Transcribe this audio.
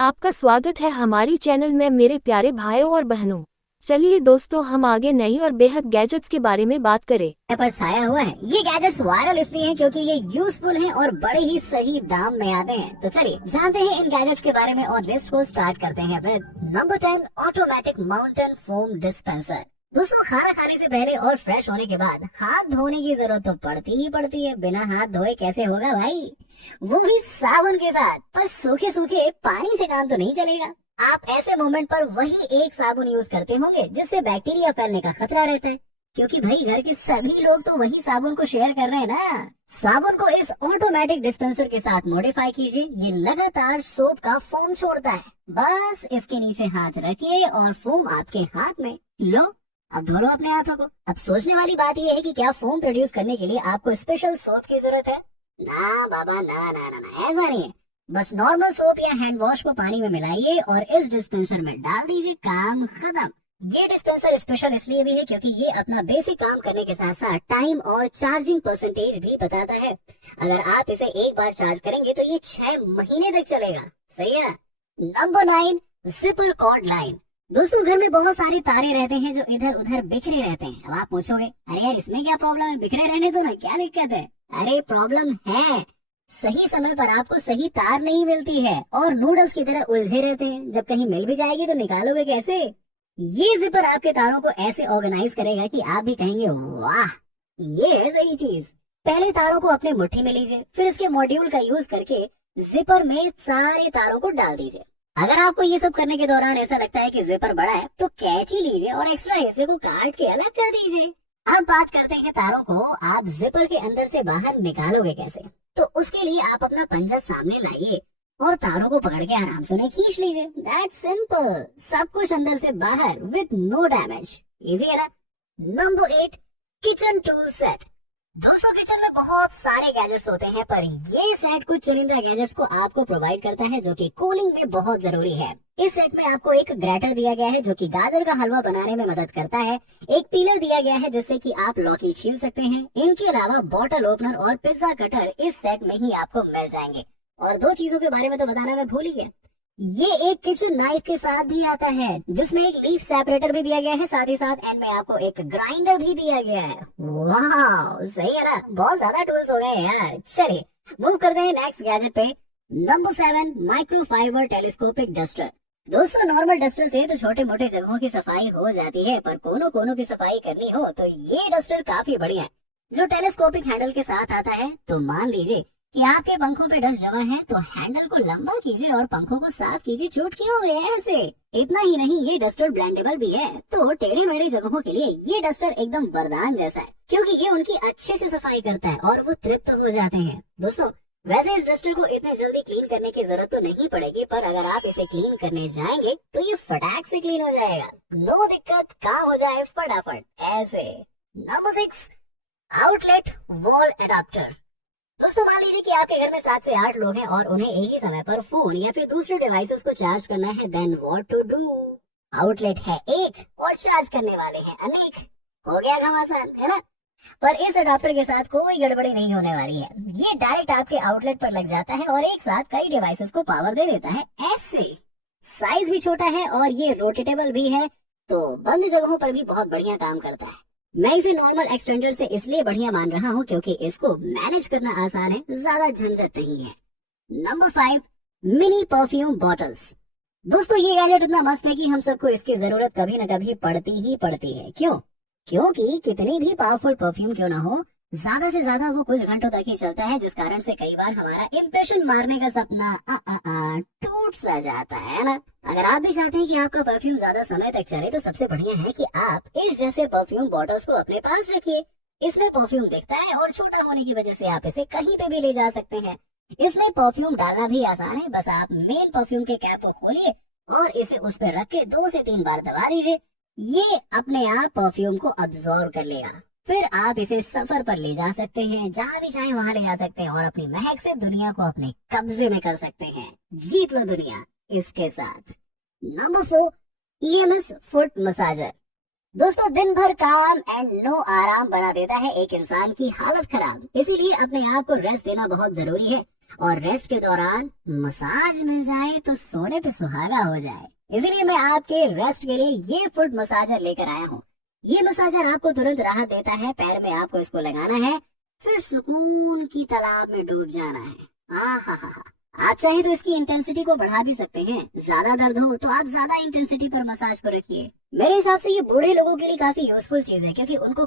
आपका स्वागत है हमारी चैनल में मेरे प्यारे भाइयों और बहनों। चलिए दोस्तों, हम आगे नई और बेहद गैजेट्स के बारे में बात करें। पर छाया हुआ है। ये गैजेट्स वायरल इसलिए हैं क्योंकि ये यूजफुल हैं और बड़े ही सही दाम में आते हैं। तो चलिए जानते हैं इन गैजेट्स के बारे में और लिस्ट को स्टार्ट करते हैं with number 10 automatic mountain foam dispenser. दोस्तों, खाना खाने से पहले और फ्रेश होने के बाद हाथ धोने की जरूरत तो पड़ती ही पड़ती है। बिना हाथ धोए कैसे होगा भाई, वो भी साबुन के साथ। पर सूखे सूखे पानी से काम तो नहीं चलेगा। आप ऐसे मोमेंट पर वही एक साबुन यूज करते होंगे जिससे बैक्टीरिया फैलने का खतरा रहता है, क्योंकि भाई घर के सभी लोग तो वही साबुन को शेयर कर रहे हैं ना। साबुन को इस ऑटोमेटिक डिस्पेंसर के साथ मॉडिफाई कीजिए। ये लगातार सोप का फोम छोड़ता है। बस इसके नीचे हाथ रखिए और फोम आपके हाथ में। लो, अब धो लो अपने हाथों को। अब सोचने वाली बात यह है कि क्या फोम प्रोड्यूस करने के लिए आपको स्पेशल सोप की जरूरत है? ना बाबा, ना ना ना, ना ऐसा नहीं है। बस नॉर्मल सोप या हैंड वॉश को पानी में मिलाइए और इस डिस्पेंसर में डाल दीजिए, काम खत्म। ये डिस्पेंसर स्पेशल इसलिए भी है क्योंकि ये अपना बेसिक काम करने के साथ साथ टाइम और चार्जिंग परसेंटेज भी बताता है। अगर आप इसे एक बार चार्ज करेंगे तो ये 6 महीने तक चलेगा। सही है। Number 9 zipper chord line. दोस्तों, घर में बहुत सारे तारे रहते हैं जो इधर उधर बिखरे रहते हैं। अब आप पूछोगे, अरे यार इसमें क्या प्रॉब्लम है, बिखरे रहने दो ना, क्या दिक्कत है? अरे प्रॉब्लम है, सही समय पर आपको सही तार नहीं मिलती है और नूडल्स की तरह उलझे रहते हैं। जब कहीं मिल भी जाएगी तो निकालोगे कैसे? ये जिपर आपके तारों को ऐसे ऑर्गेनाइज करेगा कि आप भी कहेंगे वाह, ये है सही चीज। पहले तारों को अपने मुट्ठी में लीजिए, फिर इसके मॉड्यूल का यूज करके जिपर में सारे तारों को डाल दीजिए। अगर आपको ये सब करने के दौरान ऐसा लगता है कि जिपर बड़ा है तो कैंची लीजिए और एक्स्ट्रा हिस्से को काट के अलग कर दीजिए। अब बात करते हैं कि तारों को आप जिपर के अंदर से बाहर निकालोगे कैसे। तो उसके लिए आप अपना पंजा सामने लाइए और तारों को पकड़ के आराम से उन्हें खींच लीजिए। दैट्स सिंपल, सब कुछ अंदर से बाहर विद नो डैमेज। इजी है ना। Number 8 kitchen tool set. दोस्तों, किचन में बहुत सारे गैजेट्स होते हैं, पर ये सेट कुछ चुनिंदा गैजेट्स को आपको प्रोवाइड करता है जो कि कूलिंग में बहुत जरूरी है। इस सेट में आपको एक ग्रेटर दिया गया है जो कि गाजर का हलवा बनाने में मदद करता है। एक पीलर दिया गया है जिससे कि आप लौकी छील सकते हैं। इनके अलावा बॉटल ओपनर और पिज्जा कटर इस सेट में ही आपको मिल जाएंगे। और 2 चीजों के बारे में तो बताना मैं भूल ही गया। ये एक किचन नाइफ के साथ भी आता है जिसमें एक लीफ सेपरेटर भी दिया गया है। साथ ही साथ एंड में आपको एक ग्राइंडर भी दिया गया है। वाह, सही है ना। बहुत ज्यादा टूल्स हो गए यार। चलिए मूव करते हैं नेक्स्ट गैजेट पे। Number 7 microfibre telescopic duster. दोस्तों, नॉर्मल डस्टर से तो छोटे मोटे जगहों की सफाई हो जाती है, पर कोनों कोनों की सफाई करनी हो तो ये डस्टर काफी बढ़िया है जो टेलीस्कोपिक हैंडल के साथ आता है। तो मान लीजिए कि आपके पंखों पे डस्ट जमा है तो हैंडल को लंबा कीजिए और पंखों को साफ कीजिए। चोट क्यों हो गया ऐसे? इतना ही नहीं, ये डस्टर ब्लेंडेबल भी है, तो टेढ़े मेढ़े जगहों के लिए ये डस्टर एकदम वरदान जैसा है क्योंकि ये उनकी अच्छे से सफाई करता है और वो तृप्त हो जाते हैं। दोस्तों, वैसे इस डस्टर को इतने जल्दी क्लीन करने की जरूरत तो नहीं पड़ेगी, पर अगर आप इसे क्लीन करने जाएंगे तो ये फटाक से क्लीन हो जाएगा। नो दिक्कत, काम हो जाए फटाफट ऐसे। Number 6 outlet wall adapter. दोस्तों, मान लीजिए कि आपके घर में 7 से 8 लोग हैं और उन्हें एक ही समय पर फोन या फिर दूसरे डिवाइसेस को चार्ज करना है। Then what to do? Outlet है एक और चार्ज करने वाले हैं अनेक। हो गया काम आसान, है ना। पर इस अडाप्टर के साथ कोई गड़बड़ी नहीं होने वाली है। ये डायरेक्ट आपके आउटलेट पर लग जाता है और एक साथ कई डिवाइसेस को पावर दे देता है। ऐसे साइज भी छोटा है और ये रोटेटेबल भी है, तो बंद जगहों पर भी बहुत बढ़िया काम करता है। मैं इसे नॉर्मल एक्सटेंडर से इसलिए बढ़िया मान रहा हूँ क्योंकि इसको मैनेज करना आसान है, ज्यादा झंझट नहीं है। Number 5 mini perfume bottles. दोस्तों, ये गैजेट उतना मस्त है कि हम सबको इसकी जरूरत कभी न कभी पड़ती ही पड़ती है। क्यों? क्योंकि कितनी भी पावरफुल परफ्यूम क्यों ना हो, ज्यादा से ज्यादा वो कुछ घंटों तक ही चलता है, जिस कारण से कई बार हमारा इम्प्रेशन मारने का सपना टूट सा जाता है ना। अगर आप भी चाहते हैं कि आपका परफ्यूम ज्यादा समय तक चले तो सबसे बढ़िया है कि आप इस जैसे परफ्यूम बॉटल्स को अपने पास रखिए। इसमें परफ्यूम दिखता है और छोटा होने की वजह से आप इसे कहीं पे भी ले जा सकते हैं। इसमें परफ्यूम डालना भी आसान है। बस आप मेन परफ्यूम के कैप को खोलिए और इसे उस पर रख के 2 से 3 बार दबा दीजिए। ये अपने आप परफ्यूम को अब्सॉर्ब कर लेगा। फिर आप इसे सफर पर ले जा सकते हैं, जहाँ भी चाहे वहाँ ले जा सकते हैं और अपनी महक से दुनिया को अपने कब्जे में कर सकते हैं। जीत लो दुनिया इसके साथ। Number 4 EMS foot massager. दोस्तों, दिन भर काम एंड नो आराम बना देता है एक इंसान की हालत खराब। इसीलिए अपने आप को रेस्ट देना बहुत जरूरी है। और रेस्ट के दौरान मसाज मिल जाए तो सोने पे सुहागा हो जाए। इसीलिए मैं आपके रेस्ट के लिए ये फुट मसाजर लेकर आया हूँ। ये मसाजर आपको तुरंत राहत देता है। पैर में आपको इसको लगाना है, फिर सुकून की तालाब में डूब जाना है। आहा, आप चाहे तो इसकी इंटेंसिटी को बढ़ा भी सकते हैं। ज्यादा दर्द हो तो आप ज्यादा इंटेंसिटी पर मसाज को रखिए। मेरे हिसाब से ये बूढ़े लोगों के लिए काफी यूजफुल चीज है, क्योंकि उनको